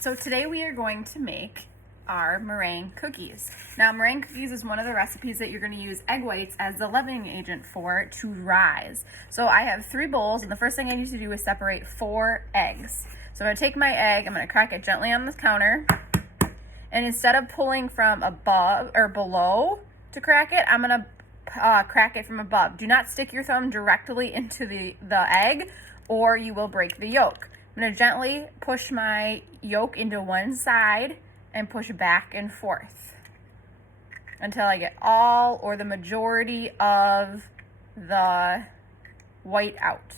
So today we are going to make our meringue cookies. Now meringue cookies is one of the recipes that you're going to use egg whites as the leavening agent for to rise. So I have 3 bowls, and the first thing I need to do is separate 4 eggs. So I'm going to take my egg, I'm going to crack it gently on the counter, and instead of pulling from above or below to crack it, I'm going to crack it from above. Do not stick your thumb directly into the egg or you will break the yolk. I'm going to gently push my yolk into one side and push back and forth until I get all or the majority of the white out.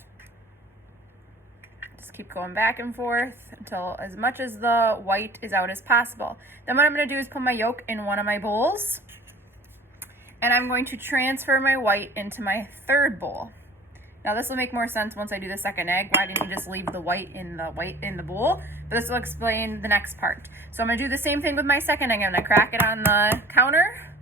Just keep going back and forth until as much as the white is out as possible. Then what I'm going to do is put my yolk in one of my bowls, and I'm going to transfer my white into my 3rd bowl. Now this will make more sense once I do the second egg. Why didn't you just leave the white in the bowl? But this will explain the next part. So I'm going to do the same thing with my second egg. I'm going to crack it on the counter.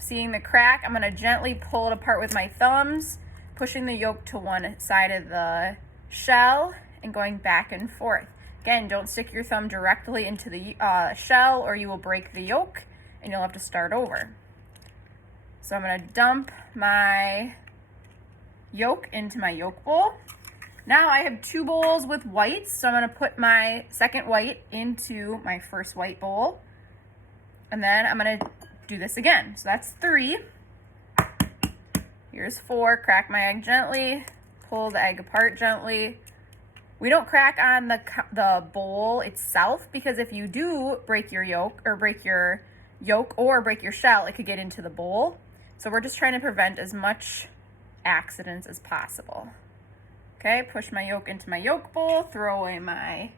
Seeing the crack, I'm going to gently pull it apart with my thumbs, pushing the yolk to one side of the shell and going back and forth. Again, don't stick your thumb directly into the shell or you will break the yolk and you'll have to start over. So I'm going to dump my yolk into my yolk bowl. Now I have 2 bowls with whites, so I'm going to put my second white into my first white bowl, and then I'm going to do this again. So that's 3. Here's 4. Crack my egg gently, pull the egg apart gently. We don't crack on the bowl itself, because if you do break your yolk or break your shell, it could get into the bowl. So we're just trying to prevent as much accidents as possible. Okay, push my yolk into my yolk bowl, throw away my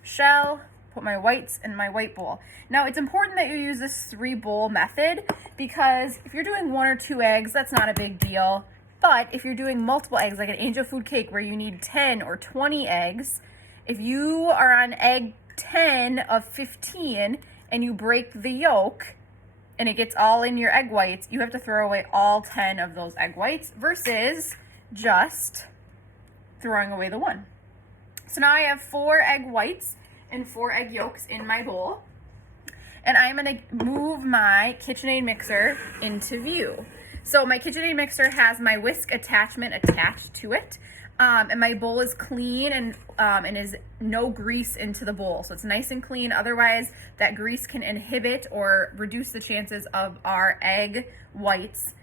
shell, put my whites in my white bowl. Now it's important that you use this 3 bowl method, because if you're doing 1 or 2 eggs, that's not a big deal. But if you're doing multiple eggs, like an angel food cake where you need 10 or 20 eggs, if you are on egg 10 of 15 and you break the yolk and it gets all in your egg whites, you have to throw away all 10 of those egg whites versus just throwing away the 1. So now I have 4 egg whites and 4 egg yolks in my bowl, and I'm going to move my KitchenAid mixer into view. So my KitchenAid mixer has my whisk attachment attached to it, and my bowl is clean and is no grease into the bowl. So it's nice and clean. Otherwise, that grease can inhibit or reduce the chances of our egg whites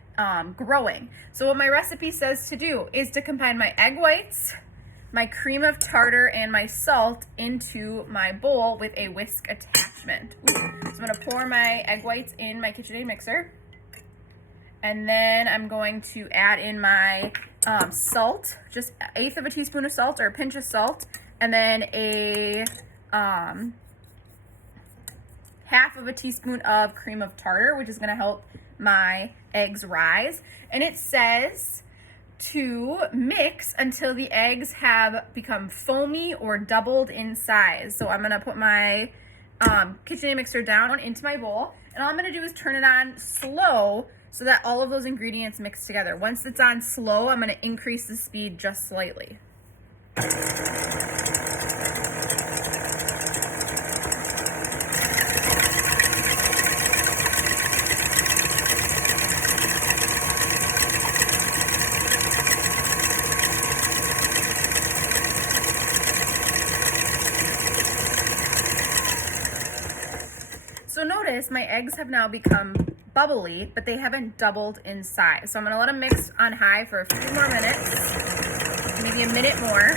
growing. So what my recipe says to do is to combine my egg whites, my cream of tartar, and my salt into my bowl with a whisk attachment. So I'm going to pour my egg whites in my KitchenAid mixer. And then I'm going to add in my salt, just 1/8 of a teaspoon of salt or a pinch of salt, and then a 1/2 of a teaspoon of cream of tartar, which is going to help my eggs rise. And it says to mix until the eggs have become foamy or doubled in size. So I'm going to put my KitchenAid mixer down into my bowl, and all I'm going to do is turn it on slow so that all of those ingredients mix together. Once it's on slow, I'm going to increase the speed just slightly. So notice my eggs have now become bubbly, but they haven't doubled in size. So I'm going to let them mix on high for a few more minutes, maybe a minute more.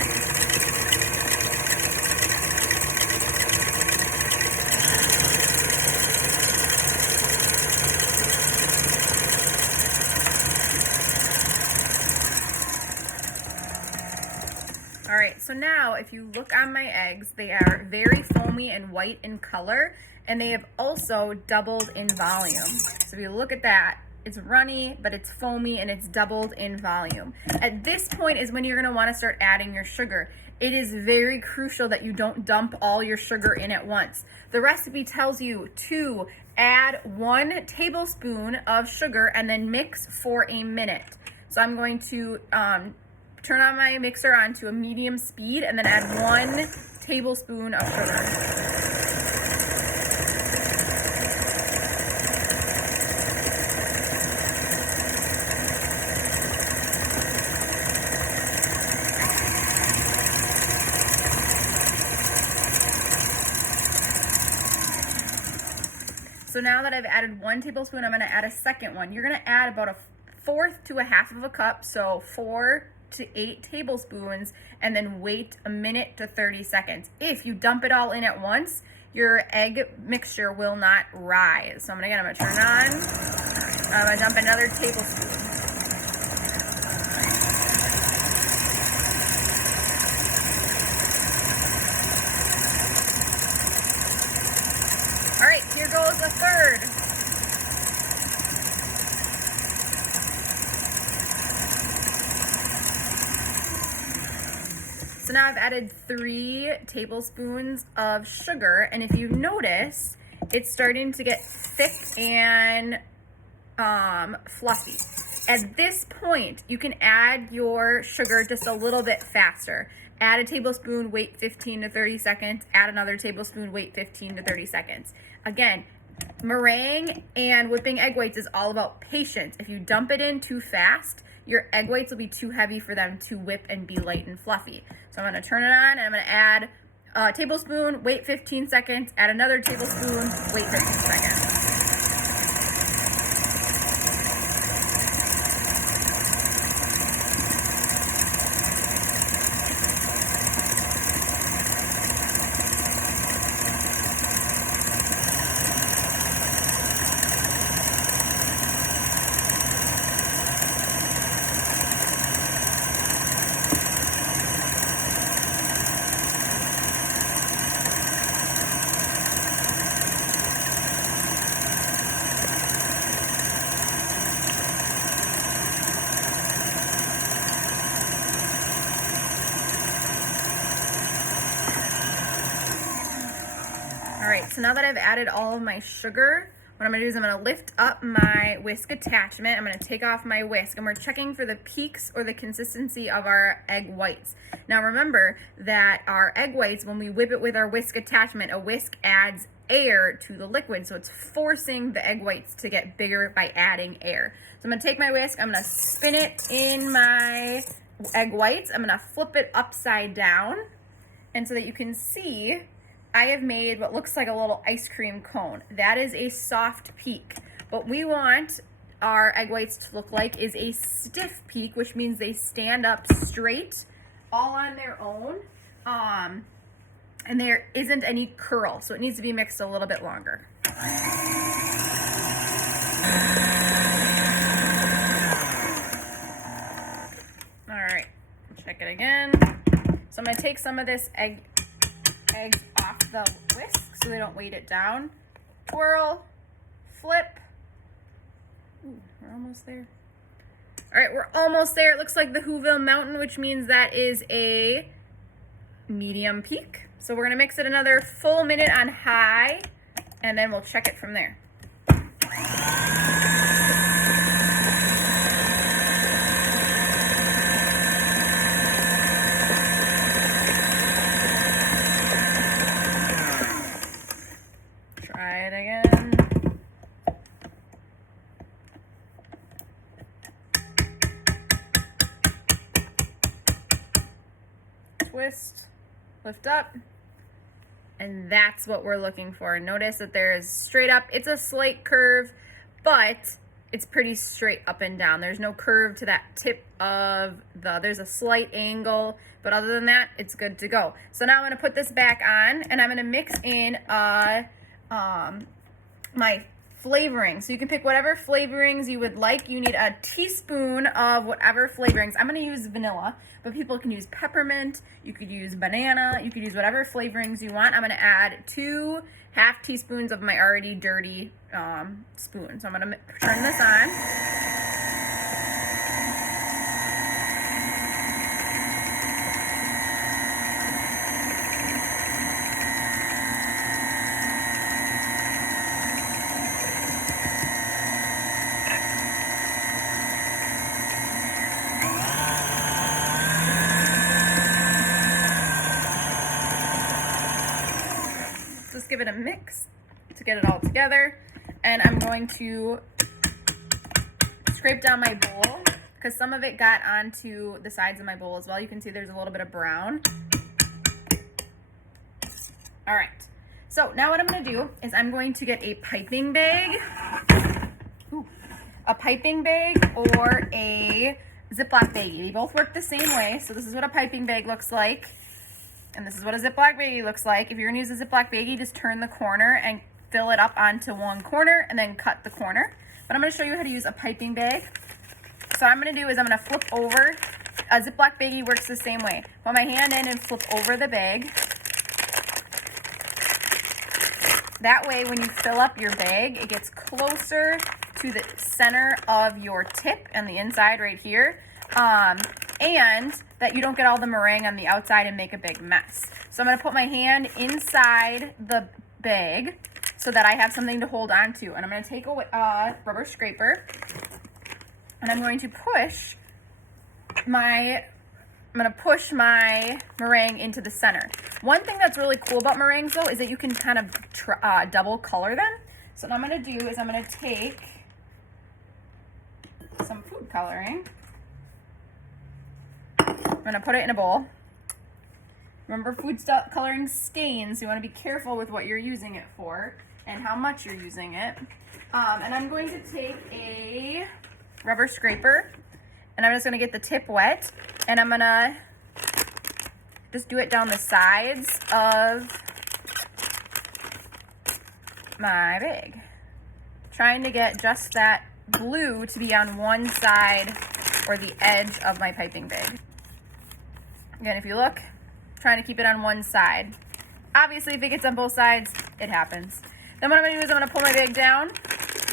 All right, so now if you look on my eggs, they are very foamy and white in color, and they have also doubled in volume. So if you look at that, it's runny, but it's foamy and it's doubled in volume. At this point is when you're gonna wanna start adding your sugar. It is very crucial that you don't dump all your sugar in at once. The recipe tells you to add 1 tablespoon of sugar and then mix for a minute. So I'm going to turn on my mixer onto a medium speed and then add 1 tablespoon of sugar. So now that I've added 1 tablespoon, I'm gonna add a second one. You're gonna add about a 1/4 to a 1/2 of a cup, so 4 to 8 tablespoons, and then wait a minute to 30 seconds. If you dump it all in at once, your egg mixture will not rise. So I'm gonna turn it on. I'm gonna dump another tablespoon. All right, here goes a third. So now I've added 3 tablespoons of sugar, and if you notice, it's starting to get thick and fluffy. At this point, you can add your sugar just a little bit faster. Add a tablespoon, wait 15 to 30 seconds. Add another tablespoon, wait 15 to 30 seconds. Again, meringue and whipping egg whites is all about patience. If you dump it in too fast, your egg whites will be too heavy for them to whip and be light and fluffy. So I'm gonna turn it on, and I'm gonna add a tablespoon, wait 15 seconds, add another tablespoon, wait 15 seconds. All right, so now that I've added all of my sugar, what I'm gonna do is I'm gonna lift up my whisk attachment. I'm gonna take off my whisk, and we're checking for the peaks or the consistency of our egg whites. Now remember that our egg whites, when we whip it with our whisk attachment, a whisk adds air to the liquid, so it's forcing the egg whites to get bigger by adding air. So I'm gonna take my whisk, I'm gonna spin it in my egg whites, I'm gonna flip it upside down, and so that you can see, I have made what looks like a little ice cream cone. That is a soft peak. What we want our egg whites to look like is a stiff peak, which means they stand up straight, all on their own, and there isn't any curl, so it needs to be mixed a little bit longer. All right, check it again. So I'm gonna take some of this eggs off the whisk so they don't weight it down. Twirl, flip. Ooh, we're almost there. All right, we're almost there. It looks like the Whoville Mountain, which means that is a medium peak. So we're gonna mix it another full minute on high, and then we'll check it from there. Try it again. Twist, lift up, and that's what we're looking for. Notice that there is straight up, it's a slight curve, but it's pretty straight up and down. There's no curve to that tip of there's a slight angle, but other than that, it's good to go. So now I'm gonna put this back on, and I'm gonna mix in my flavoring. So you can pick whatever flavorings you would like. You need a teaspoon of whatever flavorings. I'm gonna use vanilla, but people can use peppermint, you could use banana, you could use whatever flavorings you want. I'm gonna add 2 half teaspoons of my already dirty spoon. So I'm gonna turn this on. Just give it a mix to get it all together, and I'm going to scrape down my bowl because some of it got onto the sides of my bowl as well. You can see there's a little bit of brown. All right, So now what I'm gonna do is I'm going to get a piping bag, or a Ziploc baggie. They both work the same way. So this is what a piping bag looks like, and this is what a Ziploc baggie looks like. If you're gonna use a Ziploc baggie, just turn the corner and fill it up onto one corner and then cut the corner. But I'm gonna show you how to use a piping bag. So what I'm gonna do is I'm gonna flip over. A Ziploc baggie works the same way. Put my hand in and flip over the bag. That way, when you fill up your bag, it gets closer to the center of your tip and the inside right here. And that you don't get all the meringue on the outside and make a big mess. So I'm gonna put my hand inside the bag so that I have something to hold on to. And I'm gonna take a rubber scraper and I'm going to push my meringue into the center. One thing that's really cool about meringues though is that you can kind of double color them. So what I'm gonna do is I'm gonna take some food coloring. I'm gonna put it in a bowl. Remember, food coloring stains, so you wanna be careful with what you're using it for and how much you're using it. And I'm going to take a rubber scraper and I'm just gonna get the tip wet and I'm gonna just do it down the sides of my bag. Trying to get just that blue to be on one side or the edge of my piping bag. Again, if you look, trying to keep it on one side. Obviously, if it gets on both sides, it happens. Then what I'm gonna do is I'm gonna pull my bag down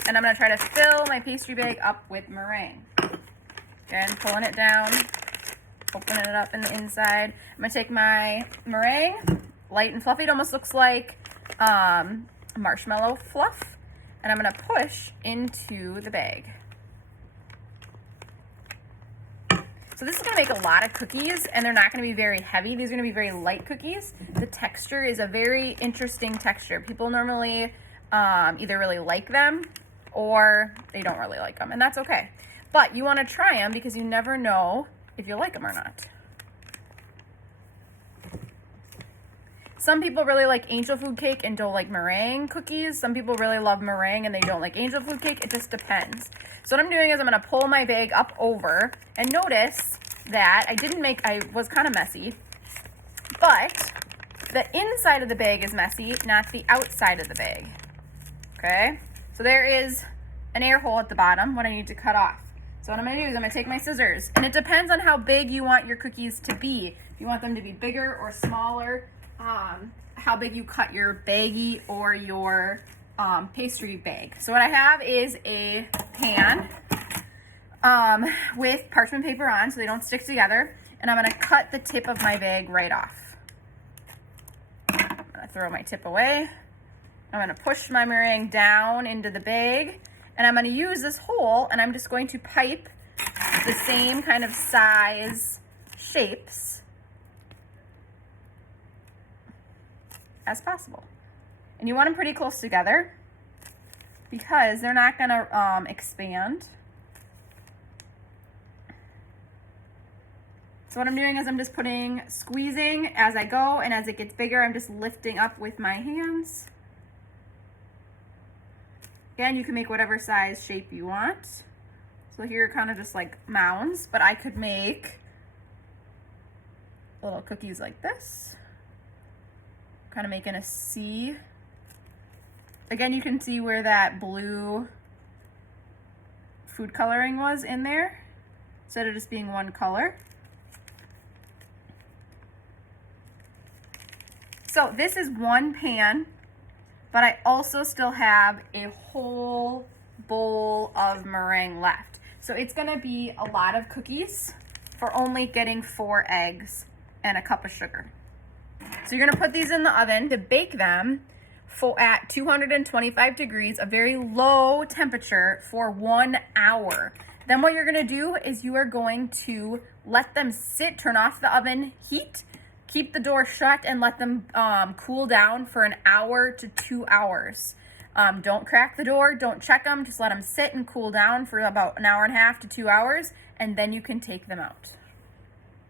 and I'm gonna try to fill my pastry bag up with meringue. Again, pulling it down, opening it up in the inside. I'm gonna take my meringue, light and fluffy. It almost looks like marshmallow fluff. And I'm gonna push into the bag. So this is gonna make a lot of cookies and they're not gonna be very heavy. These are gonna be very light cookies. The texture is a very interesting texture. People normally either really like them or they don't really like them, and that's okay. But you wanna try them because you never know if you like them or not. Some people really like angel food cake and don't like meringue cookies. Some people really love meringue and they don't like angel food cake. It just depends. So what I'm doing is I'm gonna pull my bag up over and notice that I was kind of messy, but the inside of the bag is messy, not the outside of the bag, okay? So there is an air hole at the bottom, what I need to cut off. So what I'm gonna do is I'm gonna take my scissors, and it depends on how big you want your cookies to be. If you want them to be bigger or smaller, how big you cut your baggie or your pastry bag. So what I have is a pan with parchment paper on so they don't stick together, and I'm gonna cut the tip of my bag right off. I'm gonna throw my tip away. I'm gonna push my meringue down into the bag, and I'm gonna use this hole and I'm just going to pipe the same kind of size shapes as possible. And you want them pretty close together because they're not gonna expand. So what I'm doing is I'm just squeezing as I go, and as it gets bigger, I'm just lifting up with my hands. Again, you can make whatever size shape you want. So here are kind of just like mounds, but I could make little cookies like this. Kind of making a C. Again, you can see where that blue food coloring was in there, instead of just being one color. So this is one pan, but I also still have a whole bowl of meringue left. So it's gonna be a lot of cookies for only getting 4 eggs and a cup of sugar. So you're gonna put these in the oven to bake them at 225 degrees, a very low temperature, for 1 hour. Then what you're gonna do is you are going to let them sit, turn off the oven heat, keep the door shut, and let them cool down for 1 hour to 2 hours. Don't crack the door, don't check them, just let them sit and cool down for about 1.5 to 2 hours, and then you can take them out.